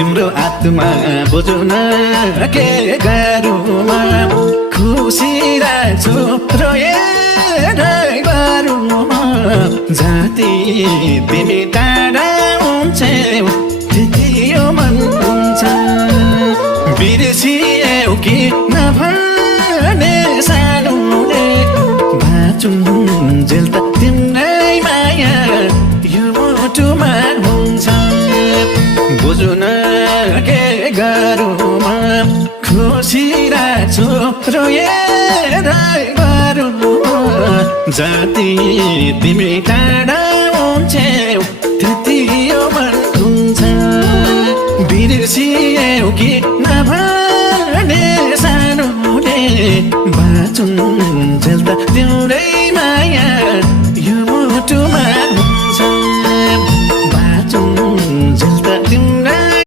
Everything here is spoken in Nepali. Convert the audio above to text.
तिम्रो आत्मा बुझ्न के गरुमा खुसी राख्छु रोएर गरुमा जति तिमी टाढा हुन्छौ त्यति यो मन हुन्छ बिर्सियौ कि नभने सानोले बाँचुन्जेल त तिम्रै माया यो मुटुमा हुन्छ बुझ्न के गरुमा खुसी राख्छु रोएर गरुमा जति तिमी टाढा हुन्छौ त्यति यो मन हुन्छ बिर्सियौ कि नभने सानोले बाँचुन्जेल त तिम्रै